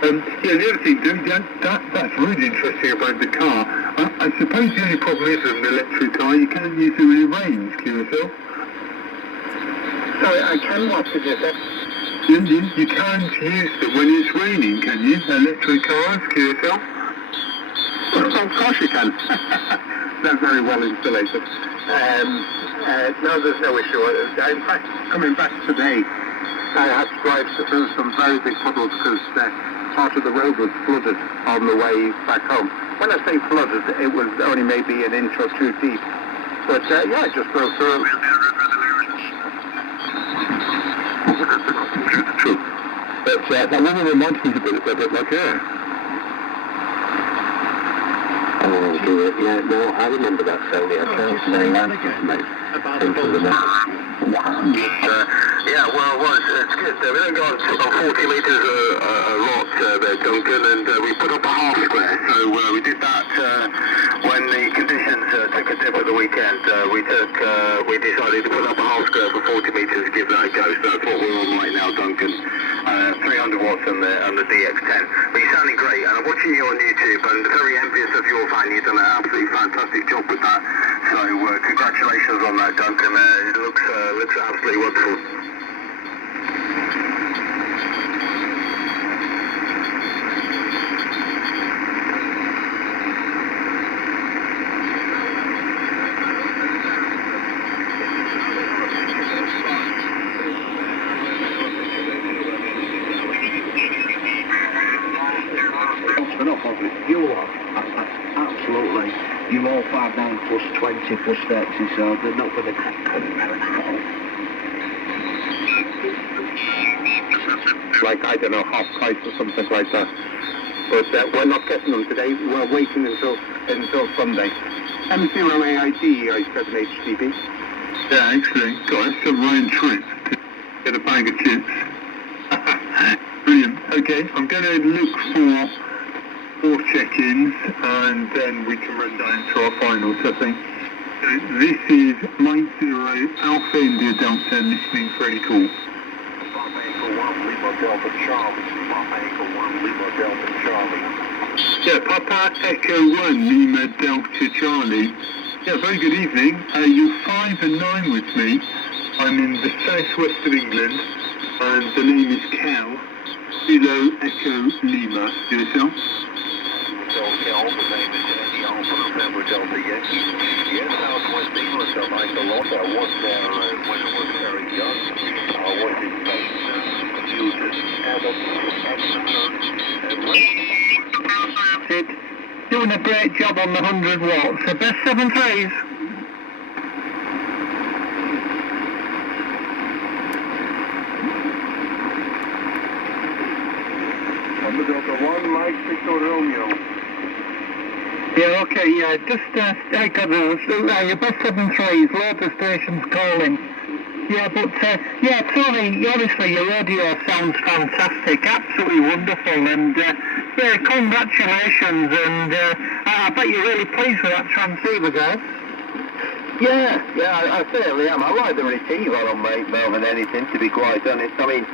Yeah, the other thing, that's really interesting about the car. I suppose the only problem is with an electric car, you can't use it when it rains, QSL. Sorry, I can watch it, is it? You can't use them when it's raining, can you? Electric cars, QSL? Of course you can. They're very well insulated. No, there's no issue. In fact, coming back today, I had to drive through some very big puddles because part of the road was flooded on the way back home. When I say flooded, it was only maybe an inch or 2 feet. But yeah, I just drove through. True. But that woman reminds me a bit like her. Oh, do it. Yeah, no, I remember that film. I can't say that, mate. Yeah, well, it's good. We don't go on 40 metres a lot there, Duncan, and we put up a half square. So we did that when the conditions took a dip at the weekend. We decided to put up a half square for 40 metres to give that a go. So that's what we're on right now, Duncan. 300 watts on the DX10. But you're sounding great, and I'm watching you on YouTube, and very envious of your van. You've done an absolutely fantastic job with that. So congratulations on that, Duncan. It looks absolutely wonderful. Absolutely. You're all 5.9 plus 20 plus 30, so they're not going to like, I don't know, half price or something like that. But we're not getting them today. We're waiting until Sunday. M0AID, I said an HTB. Yeah, excellent. Got us some Ryan trip to get a bag of chips. Brilliant. Okay, I'm going to look for 4 check-ins, and then we can run down to our finals, I think. So this is Mike 0 Alpha India Delta, listening for any call. Papa Echo 1, Lima Delta Charlie. Papa Echo 1, Lima Delta Charlie. Yeah, Papa Echo 1, Lima Delta Charlie. Yeah, very good evening. You're 5 and 9 with me. I'm in the southwest of England, and the name is Cal. Kilo Echo Lima. Yourself? Cal, the name is Andy Alpha November Delta Yankee. Yes, Southwest England, so like a lot. I was there when I was very young. I was in maintenance, used it, doing a great job on the 100 watts. The best 7 threes. Delta 1, Mike Victor Romeo. Yeah, okay, yeah, just, I got your best 7 threes, load the stations calling. Yeah, but, yeah, Tony, honestly, your audio sounds fantastic, absolutely wonderful, and, yeah, congratulations, and, I bet you're really pleased with that transceiver, guys. Yeah, I certainly am. I like the receiver on, mate, more than anything, to be quite honest. I mean,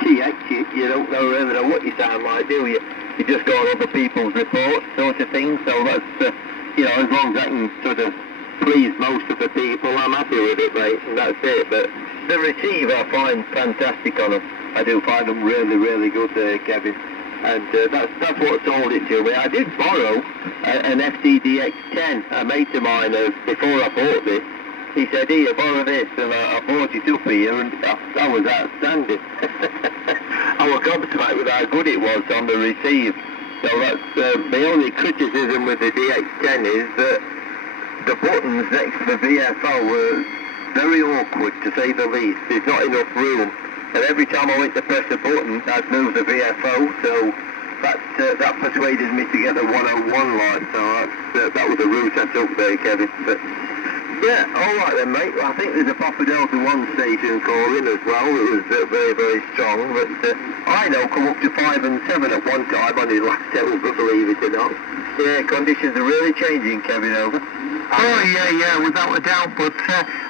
TX, you don't really know what you sound like, do you? You just go on other people's reports, sort of thing, so that's, you know, as long as I can sort of please most of the people, I'm happy with it, mate, and that's it. But the receiver I find fantastic on them. I do find them really, really good, Kevin. And that's what sold it to me. I did borrow an FDDX10, a mate of mine, before I bought this. He said, here, borrow this, and I bought it up here, and that was outstanding. I was gobsmacked with how good it was on the receive. So that's the only criticism with the DX10 is that the buttons next to the VFO were very awkward, to say the least. There's not enough room, and every time I went to press a button, I'd move the VFO, so that persuaded me to get the 101 line, so that was the route I took there, Kevin. But yeah, all right then, mate. Well, I think there's a Papa Delta 1 station calling as well. It was very, very strong. But I know come up to 5 and 7 at one time on his last over, believe it or not. Yeah, conditions are really changing, Kevin, over. Oh yeah, without a doubt. But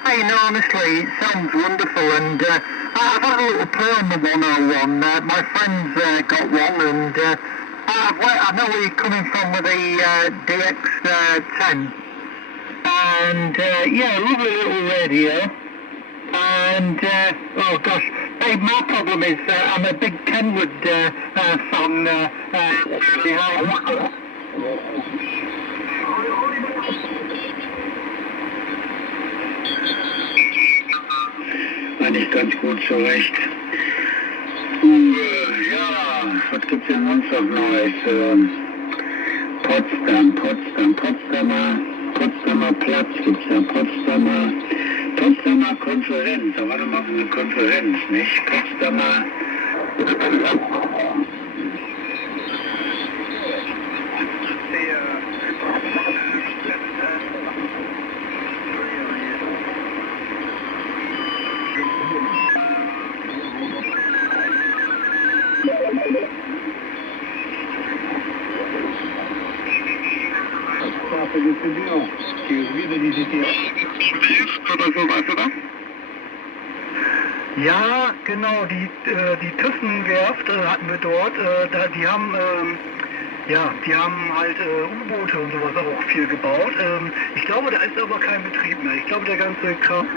hey, no, honestly, it sounds wonderful, and I've had a little play on the 101. My friends got one, and I know where you're coming from with the DX10, and yeah, lovely little radio. And oh gosh, hey, my problem is I'm a big Kenwood fan. War nicht ganz gut zurecht. Ja, was gibt's denn sonst noch Neues? Potsdamer Platz gibt's da, Potsdamer Konferenz, da war doch mal eine Konferenz, nicht? Potsdamer... Ja, genau, die Thyssen-Werft hatten wir dort, die haben halt U-Boote und sowas auch viel gebaut. Ich glaube, da ist aber kein Betrieb mehr. Ich glaube, der ganze Kram...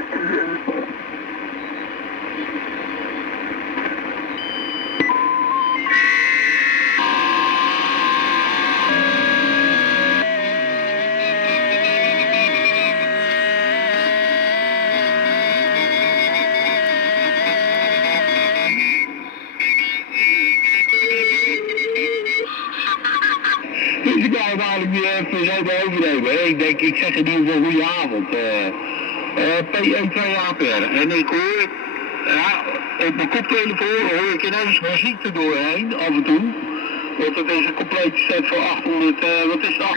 Ik zeg in ieder geval goeie avond. P1-2APR. En ik hoor, op mijn koptelefoon hoor ik ineens muziek er doorheen, af en toe. Want het is een complete set voor 800, wat is dat?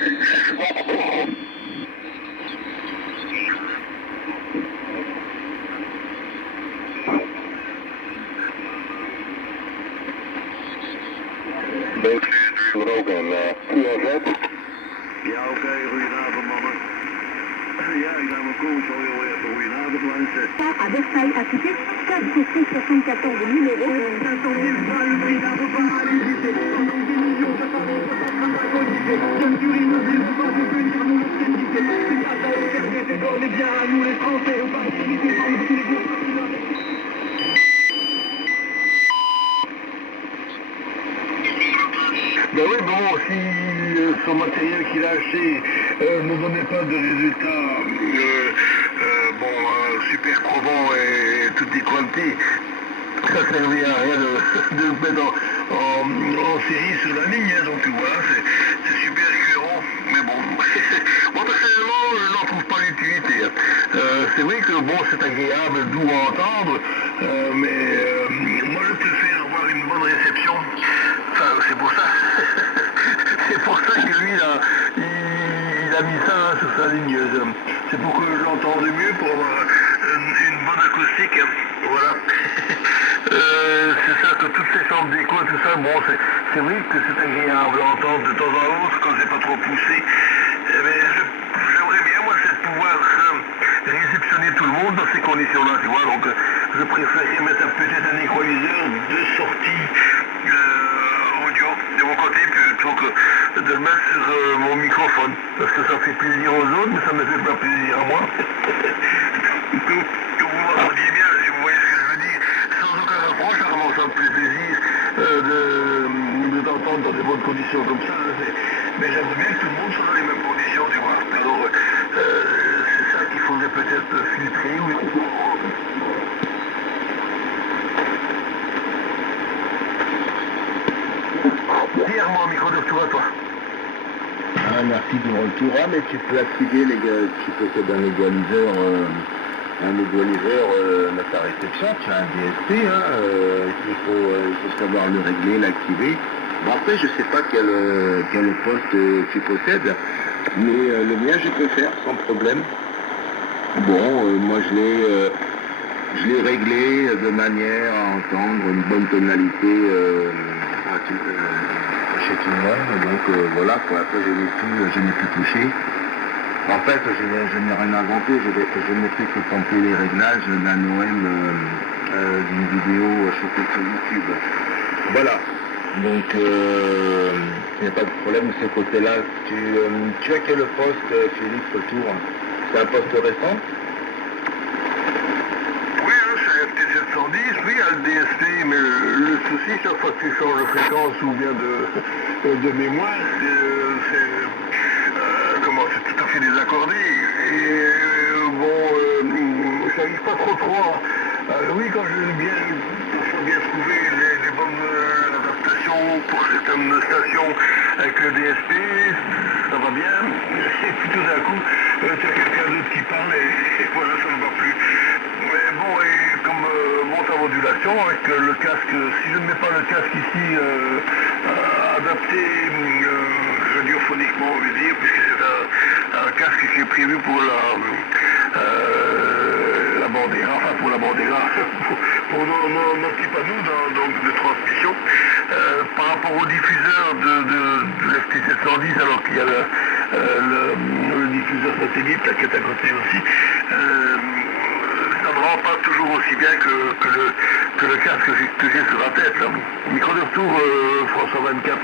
Ja, oké, goedenavond mannen. Ja, ik naar mijn koers al heel even goedenavond mensen. Avec taille affichée, 4 numéro 500 000 balles, brigade paralysée, 70 millions de parents, bien sûr il ne veut pas devenir mon crédité, c'est grâce à FRDC, donnez bien à nous les Français, on va utiliser dans le téléphone. Ben oui, bon, si son matériel qu'il a acheté ne donnait pas de résultats super probants et tutti quanti, ça servait à rien de le mettre en série sur la ligne, hein, donc voilà, c'est super écœurant, mais bon, moi personnellement, je n'en trouve pas l'utilité. Hein. C'est vrai que bon, c'est agréable, doux à entendre, mais moi je préfère avoir une bonne réception. Enfin, c'est pour ça. C'est pour ça que lui, là, il a mis ça hein, sur sa ligne. C'est pour que je l'entende mieux, pour avoir une bonne acoustique. Hein. Voilà. C'est ça que toutes ces chambres d'écho, tout ça, bon, c'est vrai que c'est agréable à entendre de temps à autre quand c'est pas trop poussé. Mais j'aimerais bien, moi, c'est de pouvoir réceptionner tout le monde dans ces conditions-là, tu vois. Donc, je préférerais mettre peut-être un équaliseur de sortie audio de mon côté plutôt que de le mettre sur mon microphone. Parce que ça fait plaisir aux autres, mais ça me fait pas plaisir à moi. Que vous m'entendiez bien, si vous voyez ce que je veux dire. Sans aucun reproche, vraiment, ça me fait plaisir de t'entendre dans des bonnes conditions comme ça. Mais j'aimerais bien que tout le monde soit dans les mêmes conditions, tu vois. Alors, c'est ça qu'il faudrait peut-être filtrer. Pierre, mon micro de retour à toi. Ah, merci de mon retour. Ah, mais tu peux activer tu peux faire un égaliseur, mettre à réception, tu as un DSP, hein, il faut savoir le régler, l'activer. Bon, après, je sais pas quel poste tu possèdes, mais le mien, je peux faire sans problème. Bon, moi, je l'ai réglé de manière à entendre une bonne tonalité chez tout le monde, donc voilà, quoi. Après je n'ai plus touché. En fait, je n'ai rien inventé, je n'ai fait que tenter les réglages d'un OM d'une vidéo chopée sur YouTube. Voilà. Donc, il n'y a pas de problème de ce côté-là. Tu as quel poste, Philippe, autour? C'est un poste récent? Oui, c'est un T710, oui, il y a le DSP, mais le souci, chaque fois que tu changes de fréquence ou bien de mémoire, c'est tout à fait désaccordé. Et ça n'arrive pas trop. Oui, quand je veux bien trouver les bonnes adaptations pour certaines stations avec le DSP, ça va bien. Et puis tout d'un coup, tu as quelqu'un d'autre qui parle et voilà, ça ne va plus. Mais bon, et comme monte en modulation avec le casque, si je ne mets pas le casque ici adapté radiophoniquement, on va dire, puisque c'est un casque qui est prévu pour la Bandera, enfin pour la Bandera, pour nos petits panneaux donc de transmission. Par rapport au diffuseur de l'FT710, alors qu'il y a le diffuseur satellite là, qui est à côté aussi, ça ne rend pas toujours aussi bien que le casque que j'ai sur la tête. Là. Micro de retour, François 24.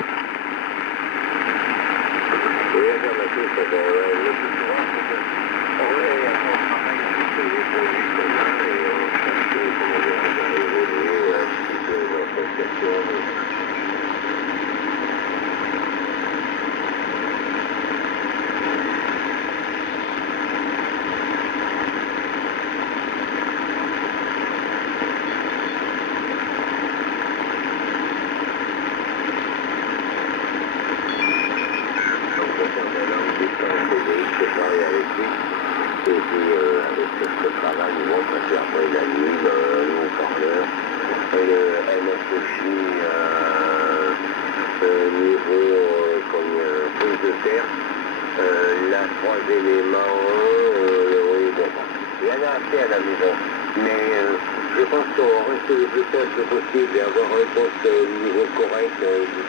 Possible et avoir un poste niveau correct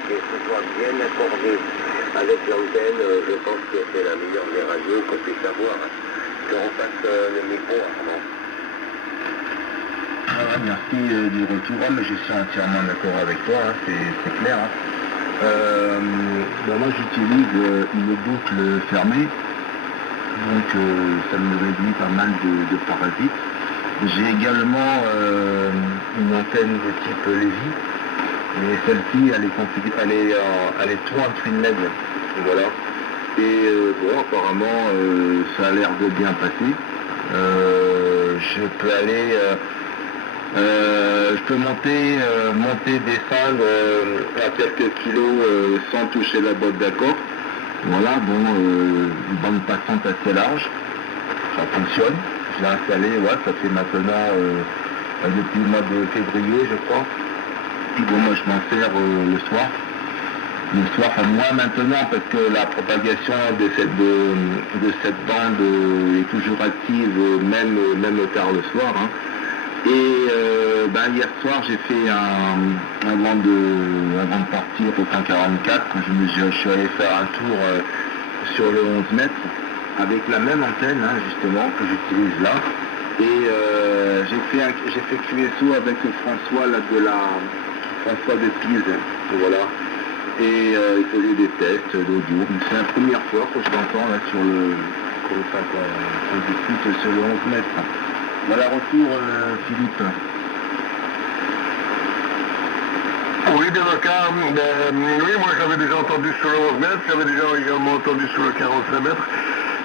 qui soit bien accordé avec l'antenne, je pense que c'est la meilleure des radios qu'on puisse avoir. Je repasse le micro avant. Voilà, merci du retour, mais je suis entièrement d'accord avec toi, hein, c'est clair. Hein. Moi j'utilise une boucle fermée, donc ça me réduit pas mal de parasites. J'ai également une antenne de type Lévy, mais celle-ci elle est twin LED, voilà. Et apparemment ça a l'air de bien passer. Je peux monter, descendre à quelques kilos sans toucher la botte d'accord. Voilà, une bande passante assez large, ça fonctionne. Je l'ai installé, ça fait maintenant depuis le mois de février, je crois. Puis moi je m'en sers le soir. Le soir, moins maintenant parce que la propagation de cette bande est toujours active, même tard le soir. Hein. Et hier soir, j'ai fait avant de partir au 144, je suis allé faire un tour sur le 11 mètres. Avec la même antenne, hein, justement, que j'utilise là. Et j'ai fait QSO avec François François de Pise, voilà. Et il faisait des tests d'audio. C'est la première fois que je l'entends là qu'on discute sur le 11 mètres. Voilà, retour Philippe. Oui, bien d'accord. Oui, moi j'avais déjà entendu sur le 11 mètres, j'avais déjà également entendu sur le 45 mètres.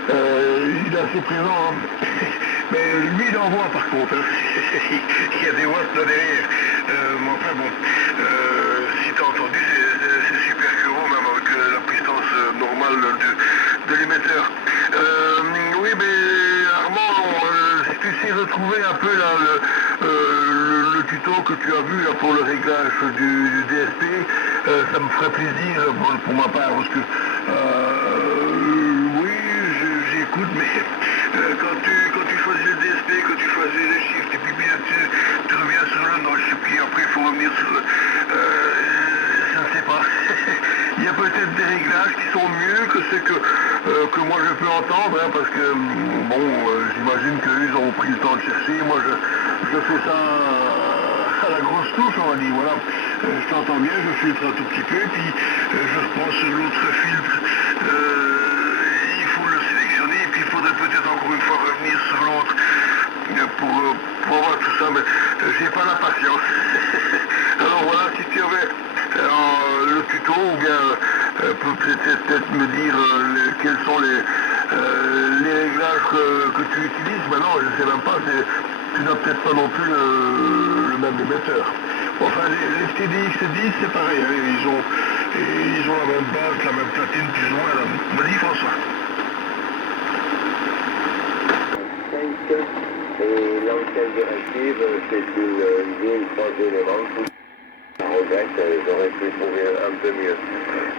Il est assez présent, hein. Mais lui il envoie par contre, hein. Il y a des watts là derrière. Mais enfin bon, si tu as entendu, c'est super courant même avec la puissance normale de l'émetteur. Oui, mais Armand, si tu sais retrouver un peu là, le tuto que tu as vu là, pour le réglage du DSP, ça me ferait plaisir pour ma part, parce que j'écoute, mais quand tu choisis le DSP, quand tu choisis les chiffres, et puis bien tu reviens sur le notch, et puis après il faut revenir sur le... je ne sais pas. Il y a peut-être peut-être des réglages qui sont mieux que ce que moi je peux entendre, hein, parce que bon, j'imagine qu'eux ont pris le temps de chercher. Moi je fais ça à la grosse touche, on va dire, voilà. Je t'entends bien, je filtre un tout petit peu, puis je reprends sur l'autre filtre. Il faut le sélectionner, puis il faudrait peut-être encore une fois revenir sur l'autre pour voir tout ça, mais j'ai pas la patience. Alors voilà, si tu avais le tuto, ou bien peut-être me dire quels sont les réglages que tu utilises. Ben non, je ne sais même pas, tu n'as peut-être pas non plus le même émetteur. Enfin, les TDX10, c'est pareil, hein, ils ont la même base, la même platine, plus ou moins. Vas-y, François. Et l'ancienne directive, c'est une zone 3 éléments. Je regrette, j'aurais pu trouver un peu mieux.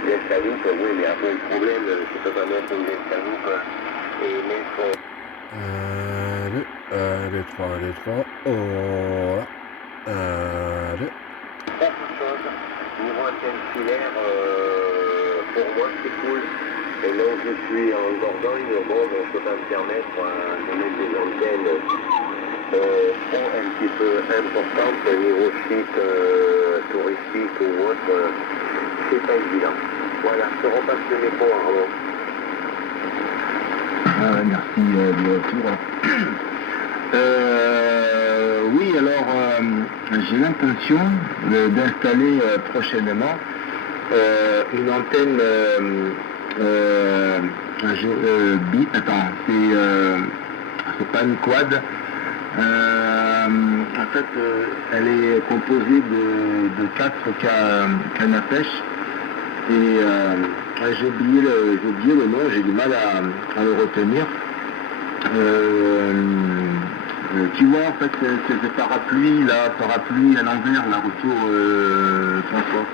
Les chaloupe, oui, mais après le problème, tu peux pas mettre une chaloupe et mettre... 2, 3, 2, 3, oh là. 2. Beaucoup de choses. Niveau antenne filaire, pour moi, c'est cool. Et là où je suis en Dordogne, bon, on peut pas me permettre de mettre des antennes un petit peu importantes niveau site touristique ou autre. C'est pas évident. Voilà, je repasse le micro à Arnaud. Merci du retour. Oui, alors j'ai l'intention d'installer prochainement une antenne c'est pas une quad. En fait, elle est composée de 4 cannes à pêche. Et j'ai oublié le nom, j'ai du mal à le retenir. Tu vois, en fait, c'est parapluie à l'envers, la retour, François.